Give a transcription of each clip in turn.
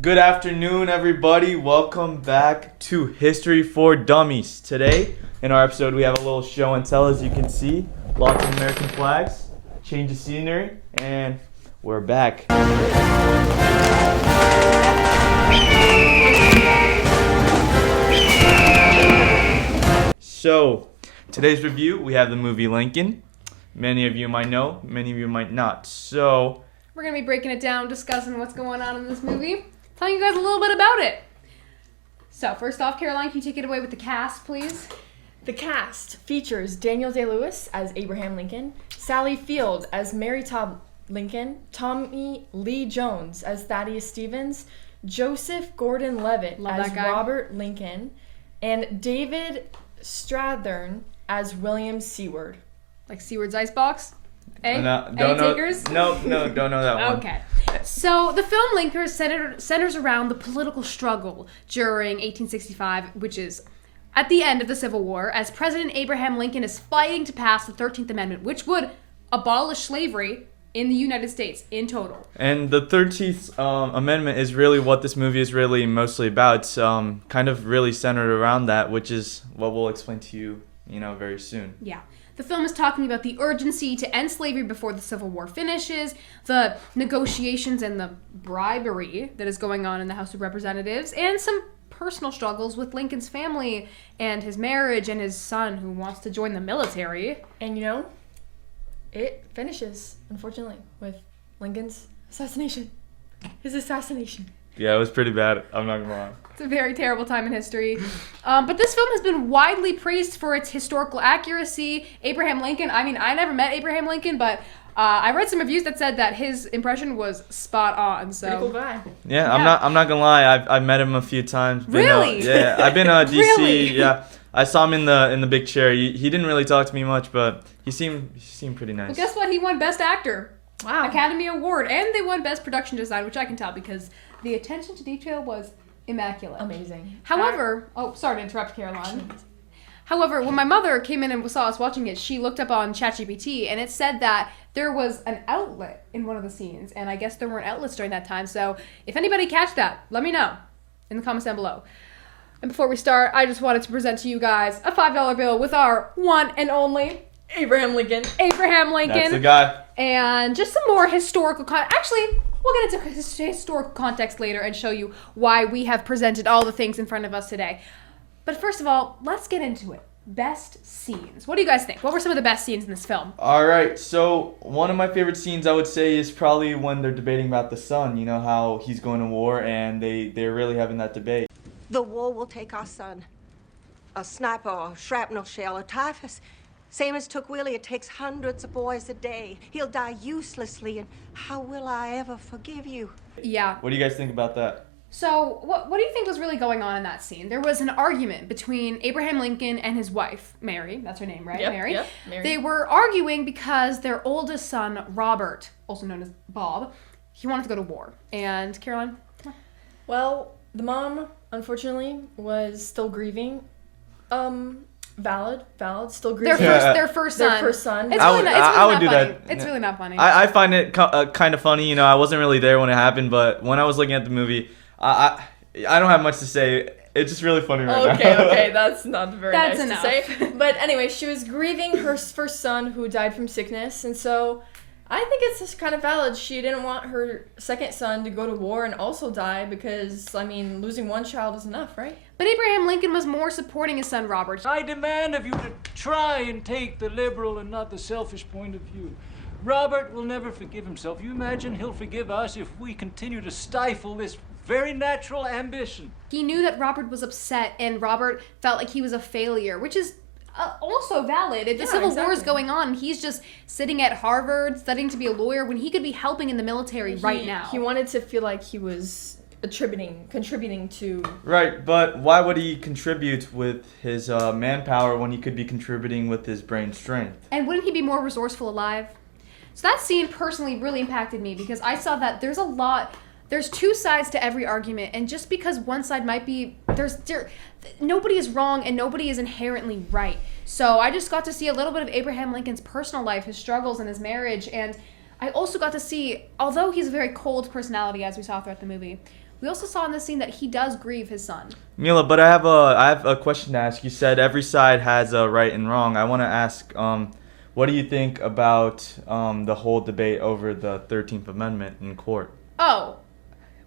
Good afternoon, everybody. Welcome back to History for Dummies. Today, in our episode, we have a little show and tell. As you can see, lots of American flags, change of scenery, and we're back. So, today's review, we have the movie Lincoln. Many of you might know, many of you might not. So, we're going to be breaking it down, discussing what's going on in this movie, telling you guys a little bit about it. So, first off, Caroline, can you take it away with the cast, please? The cast features Daniel Day-Lewis as Abraham Lincoln, Sally Field as Mary Todd Lincoln, Tommy Lee Jones as Thaddeus Stevens, Joseph Gordon-Levitt as Robert Lincoln, and David Strathern as William Seward. Like Seward's Icebox? Don't know that one. Okay. So the film Lincoln centers around the political struggle during 1865, which is at the end of the Civil War, as President Abraham Lincoln is fighting to pass the 13th Amendment, which would abolish slavery in the United States in total. And the 13th Amendment is really what this movie is really mostly about. It's kind of really centered around that, which is what we'll explain to you, very soon. Yeah. The film is talking about the urgency to end slavery before the Civil War finishes, the negotiations and the bribery that is going on in the House of Representatives, and some personal struggles with Lincoln's family and his marriage and his son who wants to join the military. And it finishes, unfortunately, with Lincoln's assassination. His assassination. Yeah, it was pretty bad. I'm not gonna lie. It's a very terrible time in history. But this film has been widely praised for its historical accuracy. Abraham Lincoln, I never met Abraham Lincoln, but I read some reviews that said that his impression was spot on. So pretty cool guy. Yeah, I'm not gonna lie. I've met him a few times. Really? Yeah, I've been DC. Really? Yeah, I saw him in the big chair. He didn't really talk to me much, but he seemed pretty nice. Well, guess what? He won Best Actor. Wow. Academy Award. And they won Best Production Design, which I can tell because the attention to detail was immaculate. Amazing. However, sorry to interrupt, Caroline. However, when my mother came in and saw us watching it, she looked up on ChatGPT and it said that there was an outlet in one of the scenes, and I guess there weren't outlets during that time. So if anybody catch that, let me know in the comments down below. And before we start, I just wanted to present to you guys a $5 bill with our one and only Abraham Lincoln. That's the guy. And just some more historical Actually, we'll get into historical context later and show you why we have presented all the things in front of us today. But first of all, let's get into it. Best scenes. What do you guys think? What were some of the best scenes in this film? All right, so one of my favorite scenes I would say is probably when they're debating about the son. You know how he's going to war, and they're really having that debate. The war will take our son. A sniper, a shrapnel shell, a typhus. Same as took Willie, it takes hundreds of boys a day. He'll die uselessly, and how will I ever forgive you? Yeah. What do you guys think about that? So, what do you think was really going on in that scene? There was an argument between Abraham Lincoln and his wife, Mary. That's her name, right? Yep, Mary. Yep, Mary. They were arguing because their oldest son, Robert, also known as Bob, he wanted to go to war. And Caroline? Well, the mom, unfortunately, was still grieving. Valid, still grieving. Their first son. It's really not funny. It's really not funny. I find it kind of funny. I wasn't really there when it happened, but when I was looking at the movie, I don't have much to say. It's just really funny right now. Okay, that's not very nice enough. to say. But anyway, she was grieving her first son who died from sickness, and so I think it's just kind of valid. She didn't want her second son to go to war and also die because, losing one child is enough, right? But Abraham Lincoln was more supporting his son Robert. I demand of you to try and take the liberal and not the selfish point of view. Robert will never forgive himself. You imagine he'll forgive us if we continue to stifle this very natural ambition. He knew that Robert was upset and Robert felt like he was a failure, which is also valid. The Civil War is going on. He's just sitting at Harvard studying to be a lawyer when he could be helping in the military right now. He wanted to feel like he was contributing to... Right, but why would he contribute with his manpower when he could be contributing with his brain strength? And wouldn't he be more resourceful alive? So that scene personally really impacted me because I saw that there's two sides to every argument, and just because one side might be... nobody is wrong and nobody is inherently right. So I just got to see a little bit of Abraham Lincoln's personal life, his struggles and his marriage, and I also got to see, although he's a very cold personality, as we saw throughout the movie, we also saw in this scene that he does grieve his son. Mila, but I have a question to ask. You said every side has a right and wrong. I want to ask, what do you think about the whole debate over the 13th Amendment in court? Oh,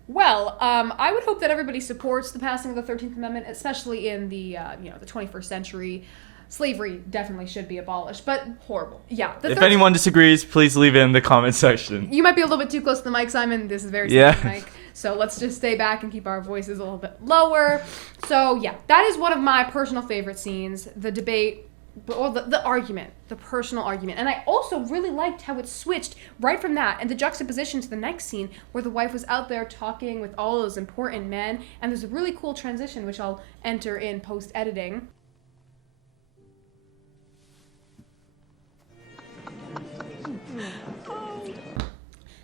well, I would hope that everybody supports the passing of the 13th Amendment, especially in the the 21st century. Slavery definitely should be abolished, but Horrible. yeah. If anyone disagrees, please leave it in the comment section. You might be a little bit too close to the mic, Simon. This is very Yeah. sensitive mic. So let's just stay back and keep our voices a little bit lower. So yeah, that is one of my personal favorite scenes, the debate, or the argument, the personal argument. And I also really liked how it switched right from that and the juxtaposition to the next scene where the wife was out there talking with all those important men. And there's a really cool transition, which I'll enter in post-editing.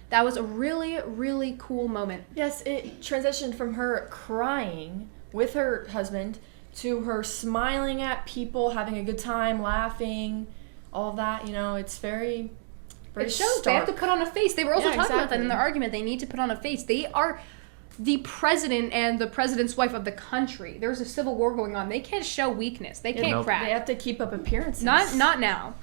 That was a really, really cool moment. Yes, it transitioned from her crying with her husband to her smiling at people, having a good time, laughing, all that. It's very It shows they have to put on a face. They were also talking about that in their argument. They need to put on a face. They are the president and the president's wife of the country. There's a civil war going on. They can't show weakness. They can't crack. They have to keep up appearances. Not now.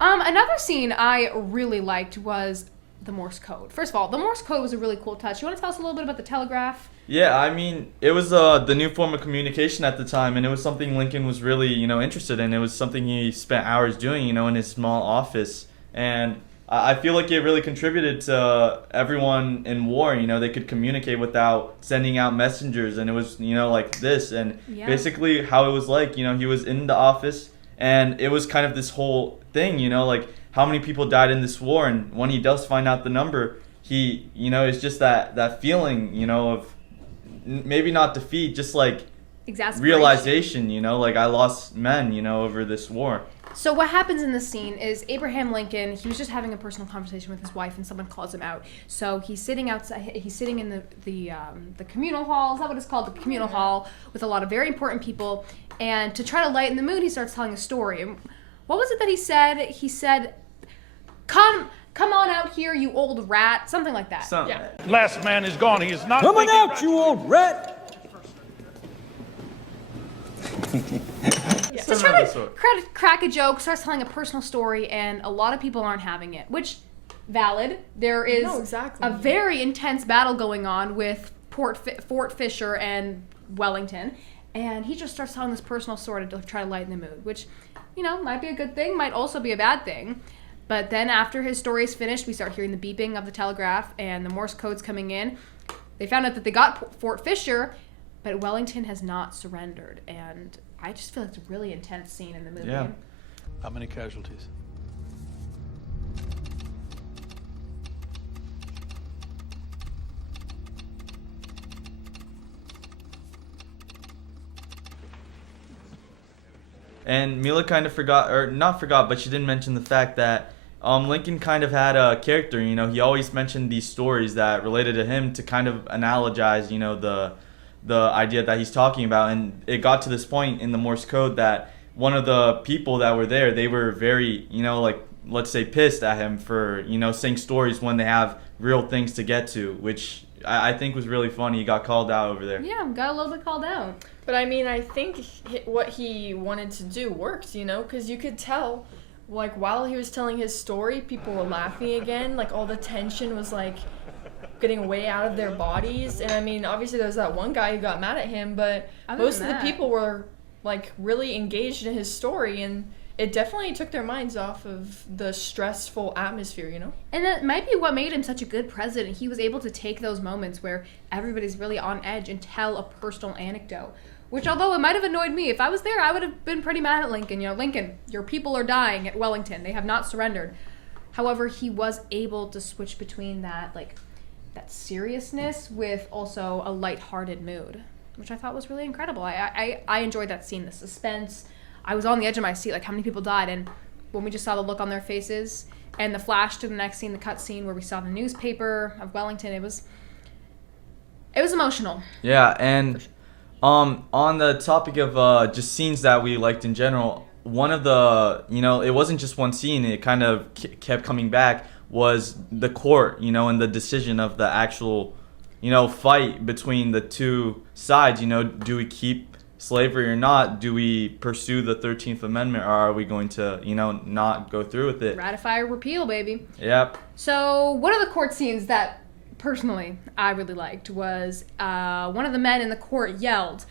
Another scene I really liked was the Morse code. First of all, the Morse code was a really cool touch. You want to tell us a little bit about the telegraph? Yeah, I mean, it was the new form of communication at the time, and it was something Lincoln was really, interested in. It was something he spent hours doing, in his small office. And I feel like it really contributed to everyone in war. They could communicate without sending out messengers, and it was, like this. And basically how it was like, he was in the office, and it was kind of this whole thing, like how many people died in this war. And when he does find out the number, he, it's just that feeling, of maybe not defeat, just like realization, like I lost men, over this war. So what happens in this scene is Abraham Lincoln, he was just having a personal conversation with his wife and someone calls him out. So he's sitting outside, he's sitting in the communal hall, is that what it's called? The communal hall with a lot of very important people. And to try to lighten the mood, he starts telling a story. And what was it that he said? He said, come on out here, you old rat. Something like that. Last man is gone. He is not coming out, you old rat. So trying to crack a joke, starts telling a personal story, and a lot of people aren't having it, which, valid. There is a very intense battle going on with Fort Fisher and Wellington, and he just starts telling this personal story to try to lighten the mood, which, might be a good thing, might also be a bad thing. But then after his story is finished, we start hearing the beeping of the telegraph and the Morse code's coming in. They found out that they got Fort Fisher, but Wellington has not surrendered, and I just feel like it's a really intense scene in the movie. Yeah. How many casualties? And Mila kind of forgot, or not forgot, but she didn't mention the fact that Lincoln kind of had a character. He always mentioned these stories that related to him to kind of analogize, the idea that he's talking about. And it got to this point in the Morse code that one of the people that were there, they were very, let's say pissed at him for, saying stories when they have real things to get to, which I think was really funny. He got called out over there. Yeah, got a little bit called out. But I mean, I think what he wanted to do worked, because you could tell, while he was telling his story, people were laughing again. All the tension was, getting way out of their bodies. And I mean, obviously there was that one guy who got mad at him, but most of the people were, really engaged in his story, and it definitely took their minds off of the stressful atmosphere, And that might be what made him such a good president. He was able to take those moments where everybody's really on edge and tell a personal anecdote. Which, although it might have annoyed me, if I was there, I would have been pretty mad at Lincoln. Lincoln, your people are dying at Wellington. They have not surrendered. However, he was able to switch between that, that seriousness with also a lighthearted mood, which I thought was really incredible. I enjoyed that scene, the suspense. I was on the edge of my seat, how many people died, and when we just saw the look on their faces, and the flash to the next scene, the cut scene where we saw the newspaper of Wellington, it was emotional. Yeah, and on the topic of just scenes that we liked in general, one of the, it wasn't just one scene, it kind of kept coming back, was the court, and the decision of the actual, fight between the two sides. Do we keep slavery or not? Do we pursue the 13th Amendment, or are we going to, not go through with it? Ratify or repeal, baby. Yep. So one of the court scenes that personally I really liked was one of the men in the court yelled,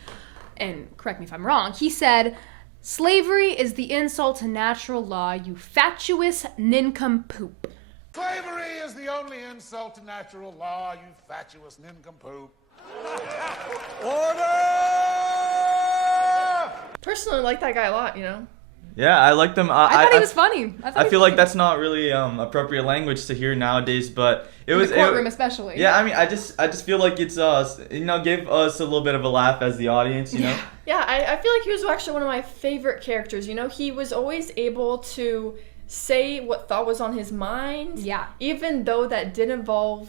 and correct me if I'm wrong, he said, "Slavery is the insult to natural law, you fatuous nincompoop." Slavery is the only insult to natural law, you fatuous nincompoop. Order! Personally, I like that guy a lot, Yeah, I like them. I thought he was funny. I feel like that's not really appropriate language to hear nowadays, but it was in the courtroom especially. Yeah, I mean, I just feel like it's gave us a little bit of a laugh as the audience, Yeah, I feel like he was actually one of my favorite characters. He was always able to say what thought was on his mind. Yeah. Even though that did involve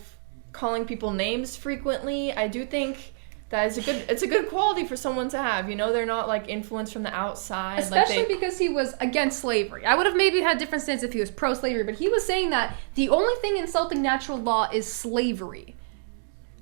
calling people names frequently, I do think that is it's a good quality for someone to have. They're not like influenced from the outside. Especially because he was against slavery. I would have maybe had a different stance if he was pro-slavery, but he was saying that the only thing insulting natural law is slavery,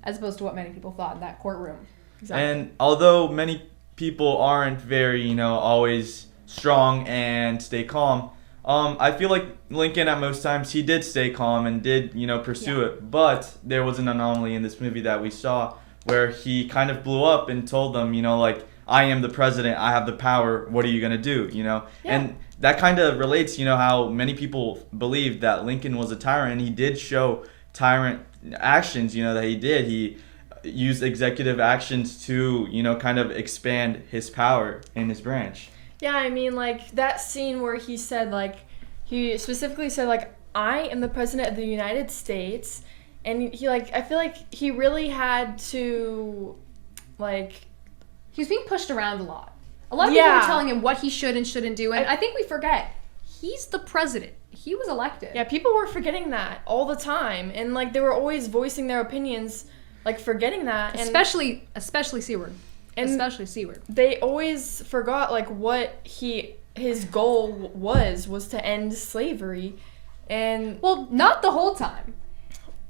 as opposed to what many people thought in that courtroom. Exactly. And although many people aren't very, always strong and stay calm, I feel like Lincoln at most times he did stay calm and did, pursue it. But there was an anomaly in this movie that we saw where he kind of blew up and told them, I am the president, I have the power, what are you going to do, Yeah. And that kind of relates, how many people believed that Lincoln was a tyrant, and he did show tyrant actions, that he did. He used executive actions to, kind of expand his power in his branch. Yeah, I mean, that scene where he said, he specifically said, I am the president of the United States. And he, I feel like he really had to, He was being pushed around a lot. A lot of people were telling him what he should and shouldn't do. And I think we forget, he's the president. He was elected. Yeah, people were forgetting that all the time. And, they were always voicing their opinions, forgetting that. And Especially Seward. And especially Seward. They always forgot, what his goal was to end slavery. And... Well, not the whole time.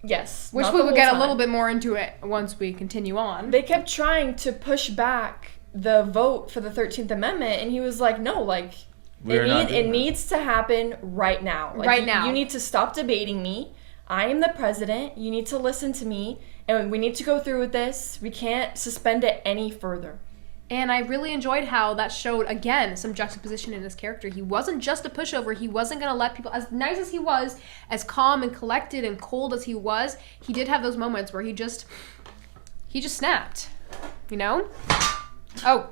Yes. Which we will get a little bit more into it once we continue on. They kept trying to push back the vote for the 13th Amendment, and he was like, no, it needs to happen right now. Right now. You need to stop debating me. I am the president. You need to listen to me, and we need to go through with this. We can't suspend it any further. And I really enjoyed how that showed, again, some juxtaposition in his character. He wasn't just a pushover. He wasn't going to let people, as nice as he was, as calm and collected and cold as he was, he did have those moments where he just snapped, Oh,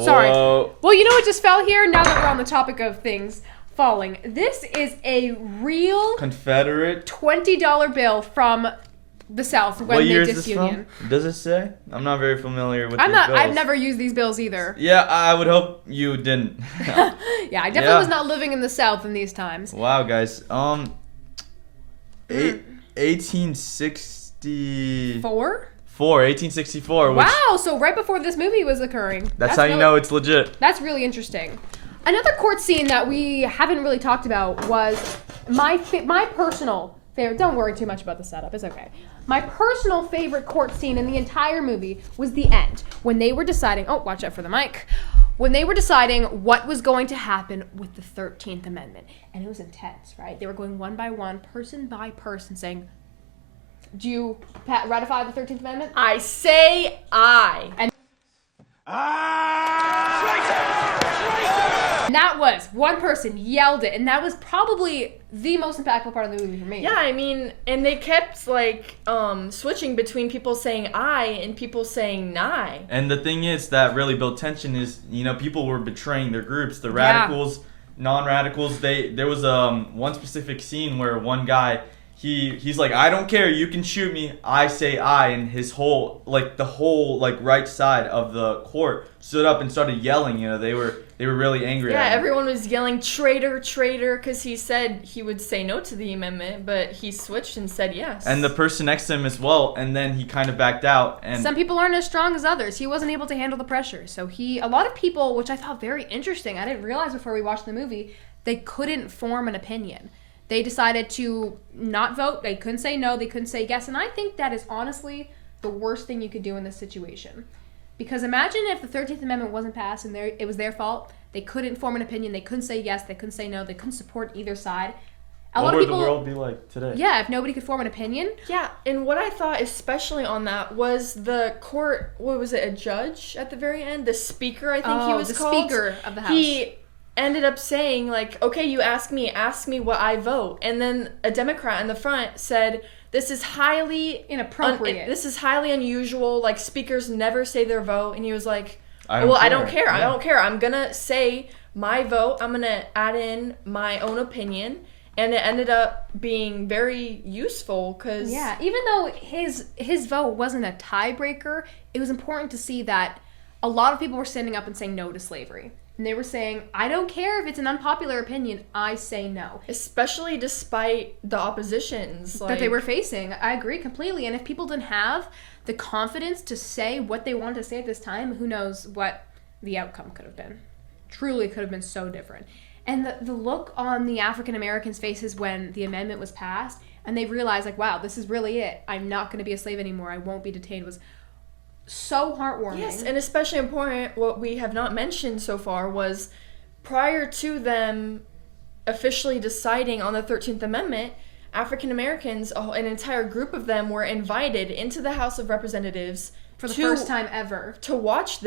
sorry. Whoa. Well, you know what just fell here? Now that we're on the topic of things falling. This is a real Confederate $20 bill from the South when What they year is this disunion. from? Does it say? I'm not very familiar with these bills. I've never used these bills either. Yeah, I would hope you didn't. Yeah, I definitely was not living in the South in these times. Wow, guys. 1864. 1864. Which, Wow, so right before this movie was occurring. that's how you really- know it's legit. That's really interesting. Another court scene that we haven't really talked about was my personal favorite. Don't worry too much about the setup. It's okay. My personal favorite court scene in the entire movie was the end, when they were deciding, oh, watch out for the mic, when they were deciding what was going to happen with the 13th Amendment. And it was intense, right? They were going one by one, person by person, saying, do you ratify the 13th Amendment? I say aye. And that was, one person yelled it, and that was probably the most impactful part of the movie for me. Yeah, I mean, and they kept switching between people saying aye and people saying nigh. And the thing is that really built tension is, people were betraying their groups. The radicals, non-radicals, there was one specific scene where one guy, he's like, I don't care, you can shoot me, I say aye, and his whole right side of the court stood up and started yelling. They were really angry Yeah, at him. everyone was yelling traitor, traitor, because he said he would say no to the amendment, but he switched and said yes. And the person next to him as well, and then he kind of backed out. And some people aren't as strong as others. He wasn't able to handle the pressure. So a lot of people, which I thought very interesting, I didn't realize before we watched the movie, they couldn't form an opinion. They decided to not vote. They couldn't say no. They couldn't say yes. And I think that is honestly the worst thing you could do in this situation. Because imagine if the 13th Amendment wasn't passed and it was their fault. They couldn't form an opinion. They couldn't say yes. They couldn't say no. They couldn't support either side. What would the world be like today? Yeah, if nobody could form an opinion. Yeah, and what I thought especially on that was the court, what was it, a judge at the very end? The speaker, I think he was called. The speaker of the House. He ended up saying, like, okay, you ask me what I vote. And then a Democrat in the front said, this is highly inappropriate. This is highly unusual. Like, speakers never say their vote. And he was like, I don't care. Yeah. I don't care. I'm going to say my vote. I'm going to add in my own opinion. And it ended up being very useful because... Yeah, even though his vote wasn't a tiebreaker, it was important to see that a lot of people were standing up and saying no to slavery. And they were saying, I don't care if it's an unpopular opinion, I say no. Especially despite the oppositions. That they were facing. I agree completely. And if people didn't have the confidence to say what they wanted to say at this time, who knows what the outcome could have been. Truly could have been so different. And the look on the African Americans' faces when the amendment was passed, and they realized, like, wow, this is really it. I'm not going to be a slave anymore. I won't be detained, was so heartwarming. Yes, and especially important, what we have not mentioned so far was prior to them officially deciding on the 13th Amendment, African Americans, an entire group of them, were invited into the House of Representatives for the first time ever to watch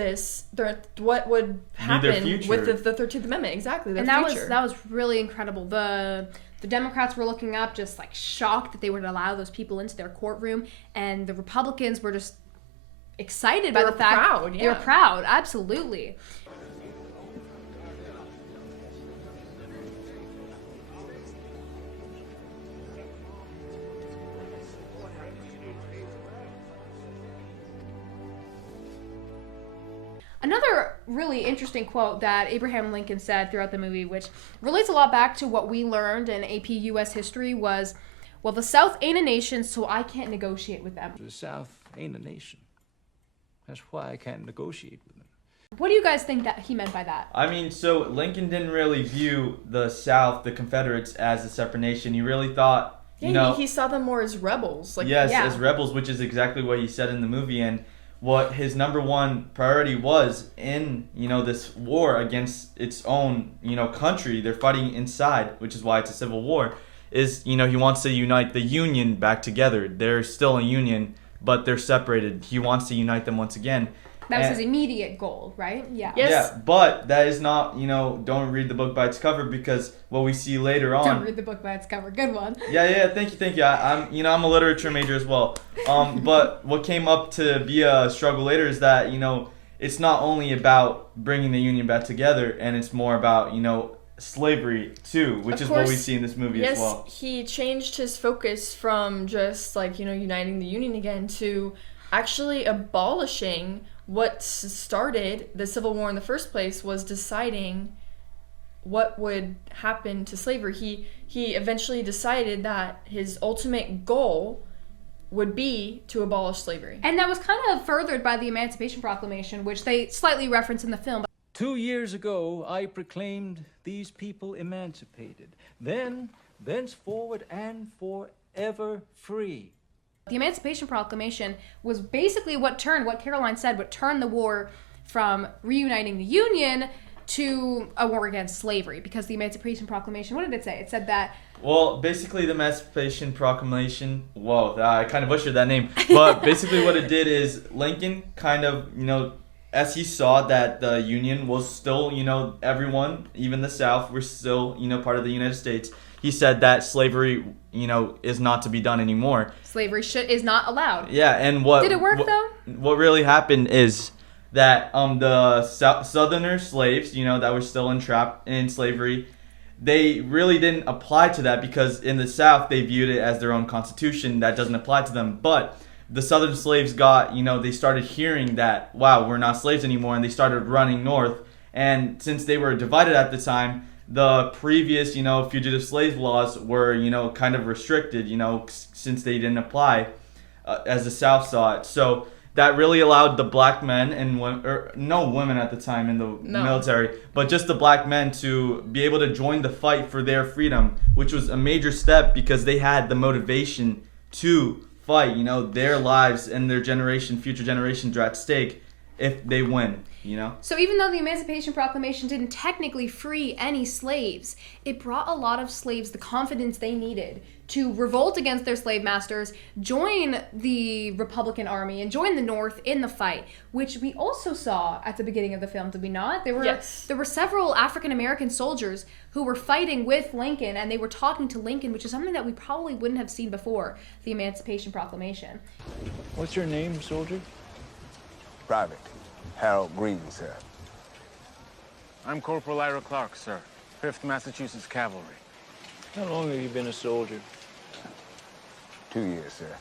what would happen with the 13th Amendment. Exactly, their future. And that was really incredible. The Democrats were looking up, just like shocked that they would allow those people into their courtroom, and the Republicans were just excited by the fact proud, yeah. They were proud, absolutely. Another really interesting quote that Abraham Lincoln said throughout the movie, which relates a lot back to what we learned in AP US history, was, well, the South ain't a nation, so I can't negotiate with them. The South ain't a nation. That's why I can't negotiate with them. What do you guys think that he meant by that? I mean, so Lincoln didn't really view the South, the Confederates, as a separate nation. He really thought, he saw them more as rebels. As rebels, which is exactly what he said in the movie. And what his number one priority was in, this war against its own, country. They're fighting inside, which is why it's a civil war, is, he wants to unite the Union back together. They're still a Union, but they're separated. He wants to unite them once again. That was his immediate goal, right? Yeah. Yes. Yeah, but that is not, don't read the book by its cover, because what we see later on... Don't read the book by its cover. Good one. Yeah, thank you. I'm a literature major as well. But what came up to be a struggle later is that, it's not only about bringing the Union back together, and it's more about, slavery too, which is what we see in this movie as well. Yes, he changed his focus from just, uniting the Union again to actually abolishing what started the Civil War in the first place, was deciding what would happen to slavery. He eventually decided that his ultimate goal would be to abolish slavery. And that was kind of furthered by the Emancipation Proclamation, which they slightly reference in the film. 2 years ago, I proclaimed these people emancipated. Then, thenceforward and forever free. The Emancipation Proclamation was basically what Caroline said, what turned the war from reuniting the Union to a war against slavery. Because the Emancipation Proclamation, what did it say? It said that... Well, basically the Emancipation Proclamation, I kind of butchered that name. But basically what it did is Lincoln kind of, as he saw that the Union was still, everyone, even the South, were still, part of the United States. He said that slavery, is not to be done anymore. Slavery is not allowed. Yeah, and what... Did it work, though? What really happened is that the Southerner slaves, that were still entrapped in slavery, they really didn't apply to that, because in the South, they viewed it as their own constitution. That doesn't apply to them. But the Southern slaves got, they started hearing that, wow, we're not slaves anymore, and they started running north. And since they were divided at the time, the previous, fugitive slave laws were, kind of restricted, since they didn't apply as the South saw it. So that really allowed the black men and no women at the time in the military, but just the black men to be able to join the fight for their freedom, which was a major step because they had the motivation to fight. You know, their lives and their future generations are at stake if they win. You know? So even though the Emancipation Proclamation didn't technically free any slaves, it brought a lot of slaves the confidence they needed to revolt against their slave masters, join the Republican Army, and join the North in the fight, which we also saw at the beginning of the film, did we not? There were several African American soldiers who were fighting with Lincoln, and they were talking to Lincoln, which is something that we probably wouldn't have seen before the Emancipation Proclamation. What's your name, soldier? Private Harold Green, sir. I'm Corporal Ira Clark, sir. 5th Massachusetts Cavalry. How long have you been a soldier? 2 years, sir.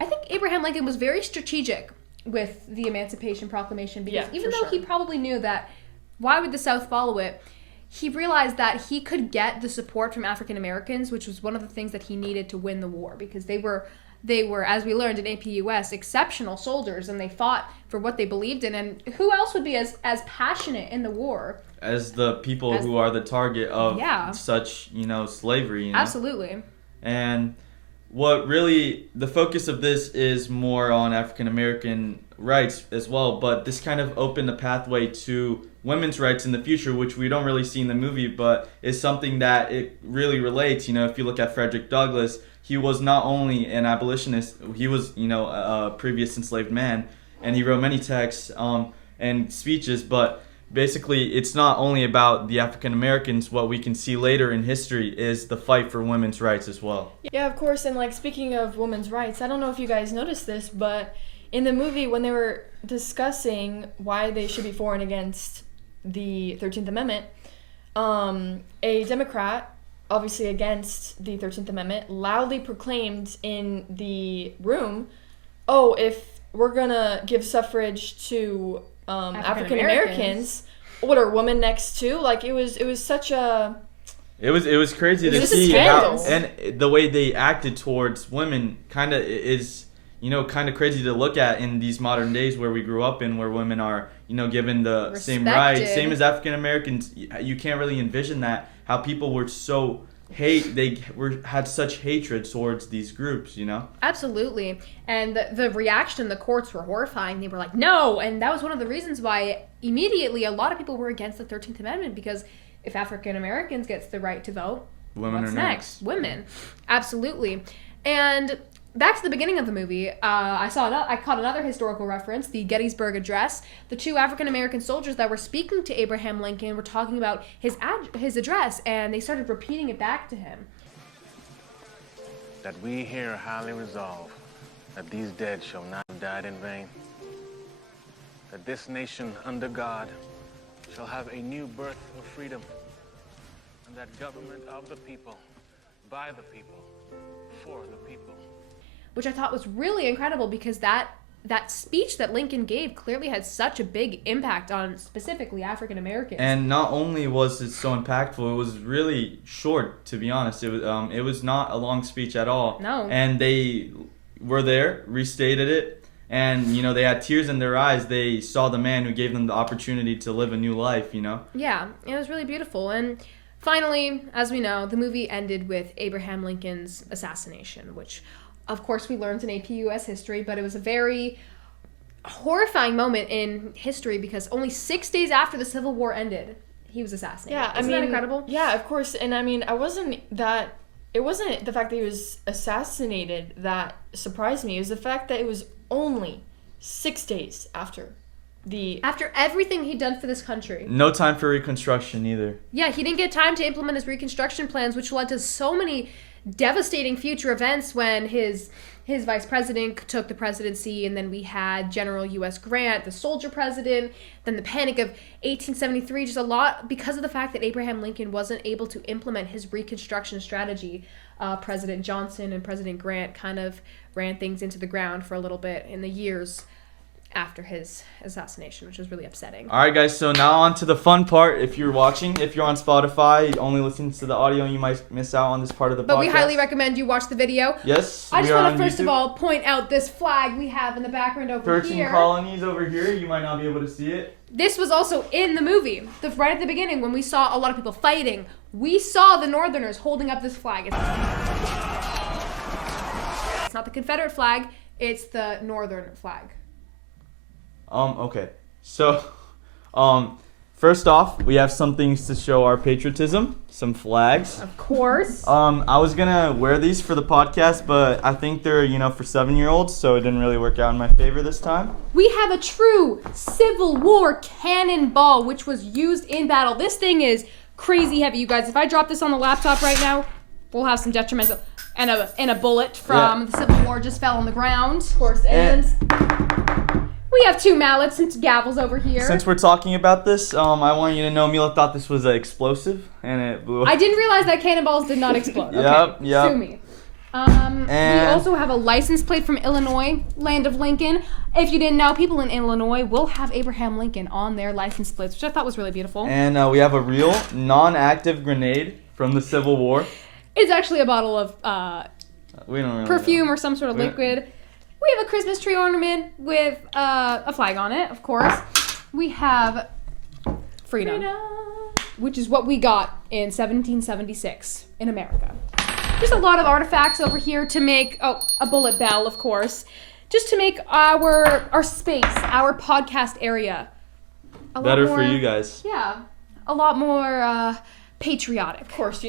I think Abraham Lincoln was very strategic with the Emancipation Proclamation because even though he probably knew that why would the South follow it, he realized that he could get the support from African Americans, which was one of the things that he needed to win the war, because they were, as we learned in APUS, exceptional soldiers, and they fought for what they believed in. And who else would be as passionate in the war as the people who are the target of such, slavery? You know? Absolutely. And what really, the focus of this is more on African American rights as well, but this kind of opened a pathway to women's rights in the future, which we don't really see in the movie, but is something that it really relates. You know, if you look at Frederick Douglass, he was not only an abolitionist, he was, a previous enslaved man, and he wrote many texts and speeches, but basically it's not only about the African Americans. What we can see later in history is the fight for women's rights as well. Yeah, of course, and speaking of women's rights, I don't know if you guys noticed this, but in the movie when they were discussing why they should be for and against the 13th Amendment, a Democrat, obviously against the 13th Amendment, loudly proclaimed in the room, oh, if we're gonna give suffrage to African Americans, what are women next to? It was such a... It was crazy to see how, and the way they acted towards women kind of is, kind of crazy to look at in these modern days where we grew up in, where women are, given the same rights, same as African Americans. You can't really envision that, how people were so had such hatred towards these groups, Absolutely. And the reaction in the courts were horrifying. They were like, no! And that was one of the reasons why immediately a lot of people were against the 13th Amendment, because if African Americans gets the right to vote, what's next? Women. Absolutely. And back to the beginning of the movie, I caught another historical reference, the Gettysburg Address. The two African American soldiers that were speaking to Abraham Lincoln were talking about his address, and they started repeating it back to him. That we here highly resolve that these dead shall not have died in vain. That this nation under God shall have a new birth of freedom. And that government of the people, by the people, for the people. Which I thought was really incredible, because that speech that Lincoln gave clearly had such a big impact on specifically African Americans. And not only was it so impactful, it was really short, to be honest. It was not a long speech at all. No. And they were there, restated it, and they had tears in their eyes. They saw the man who gave them the opportunity to live a new life. Yeah, it was really beautiful. And finally, as we know, the movie ended with Abraham Lincoln's assassination, which, of course, we learned in APUS history, but it was a very horrifying moment in history, because only 6 days after the Civil War ended, he was assassinated. Yeah, Isn't that incredible? Yeah, of course. And it wasn't the fact that he was assassinated that surprised me. It was the fact that it was only 6 days after everything he'd done for this country. No time for Reconstruction either. Yeah, he didn't get time to implement his Reconstruction plans, which led to so many devastating future events when his vice president took the presidency, and then we had General U.S. Grant, the soldier president, then the Panic of 1873, just a lot because of the fact that Abraham Lincoln wasn't able to implement his Reconstruction strategy. President Johnson and President Grant kind of ran things into the ground for a little bit in the years after his assassination, which was really upsetting. All right, guys, so now on to the fun part. If you're watching, if you're on Spotify, only listening to the audio, you might miss out on this part of the podcast. But we highly recommend you watch the video. Yes, I just want to first of all point out this flag we have in the background over here. 13 colonies over here. You might not be able to see it. This was also in the movie. Right at the beginning, when we saw a lot of people fighting, we saw the Northerners holding up this flag. It's not the Confederate flag. It's the Northern flag. Okay. So, first off, we have some things to show our patriotism. Some flags. Of course. I was gonna wear these for the podcast, but I think they're, for 7-year-olds, so it didn't really work out in my favor this time. We have a true Civil War cannonball, which was used in battle. This thing is crazy heavy, you guys. If I drop this on the laptop right now, we'll have some detrimental. And a bullet from the Civil War just fell on the ground. Of course, and we have 2 mallets and gavels over here. Since we're talking about this, I want you to know Mila thought this was explosive, and it blew up. I didn't realize that cannonballs did not explode. Yep. Sue me. We also have a license plate from Illinois, land of Lincoln. If you didn't know, people in Illinois will have Abraham Lincoln on their license plates, which I thought was really beautiful. And we have a real non-active grenade from the Civil War. It's actually a bottle of We don't really perfume know. or some sort of liquid. We have a Christmas tree ornament with a flag on it, of course. We have freedom, which is what we got in 1776 in America. There's a lot of artifacts over here to make, a bullet bell, of course, just to make our space, our podcast area a lot Better more, for you guys. Yeah, a lot more patriotic. of course,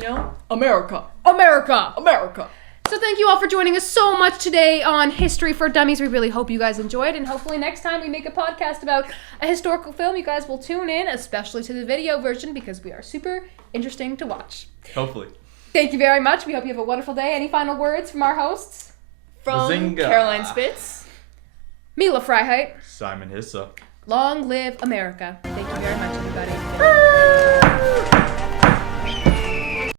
America. America! America. So thank you all for joining us so much today on History for Dummies. We really hope you guys enjoyed, and hopefully next time we make a podcast about a historical film, you guys will tune in, especially to the video version, because we are super interesting to watch. Hopefully. Thank you very much. We hope you have a wonderful day. Any final words from our hosts? From Bazinga. Caroline Spitz. Mila Freiheit. Simon Hissa. Long live America. Thank you very much, everybody.